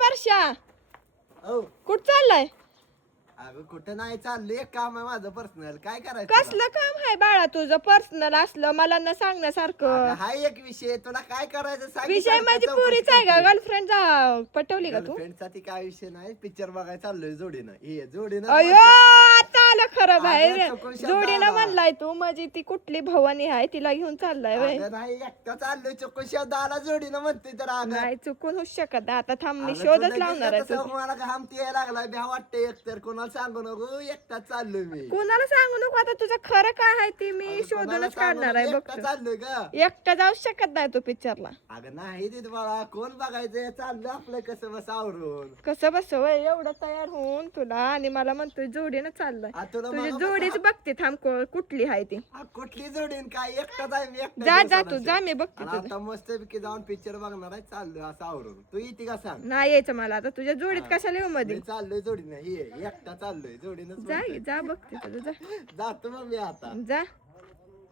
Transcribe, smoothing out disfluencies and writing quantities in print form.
परश्या औ कुठं चाललाय? अगं कुठं नाही चाललंय, एक काम आहे माझं पर्सनल. काय करायचं कसलं काम आहे बाळा तुझं पर्सनल असलं मला न तुला? सांगण्यासारखं? अगं हाय एक विषय, तुला काय करायचं सांग की. विषय सारखं माझी चौकशी पुरीच आहे का? करते. गर्लफ्रेंड पटवली का तू? गर्लफ्रेंडचा ती काय विषय नाही, पिक्चर बघायला चाललोय जोडीनं. हे जोडीनं अयो आता आलं खरं अगं, बाहेर. चुकून शब्द जोडीनं आला. म्हणलाय तू, माझी ती कुठली भवानी आहे तिला घेऊन चाललाय व्हय? अगं नाही, एकटा चाललोय, चुकून शब्द आला जोडीनं म्हणतोय तर. अगं नाही चुकून होऊ शकत नाही. आता थांब मी अगं, शोधच तुला लावणार आहे तसं तुझा. मला घाम ते यायला लागलाय, भ्या वाटतंय. एकतर कोणाला सांगू नको, एकटाच चाललोय मी. कुणाला सांगू नको आता तुझं खरं काय आहे ते मी अगं, कोणाला शोधूनच सांगू काढणार नको, आहे एकटा बघ. चाललोय का? एकटा जाऊ शकत नाही तू पिक्चरला. अगं नाही तिथे बाळा, कोण बघायचंय, चाललं आपलं कसं बस आवरून. कसं बस वय एवढं तयार होऊन तुला आणि मला म्हणतोय जोडीनं चाललाय. आ, तुला तुझी मला जोडीच बघते थांब कुठली आहे ती. कुठली जोडीन काय, एकटाच आहे मी, एकटा जा दिवसाला तू असेल. जा मी बघते आणि तुझं. आता मस्त पैकी जाऊन पिक्चर बघणार आहे, चाललोय असं आवरून. तू येते का सांग? नाही यायचं मला आता तुझ्या जोडीत कशाला येऊ मध्ये. मी चाललोय जोडीनं, ये एकटा चाललोय जोडीनं. जा जा बघते तुझं जा जातो मग मी आता. जा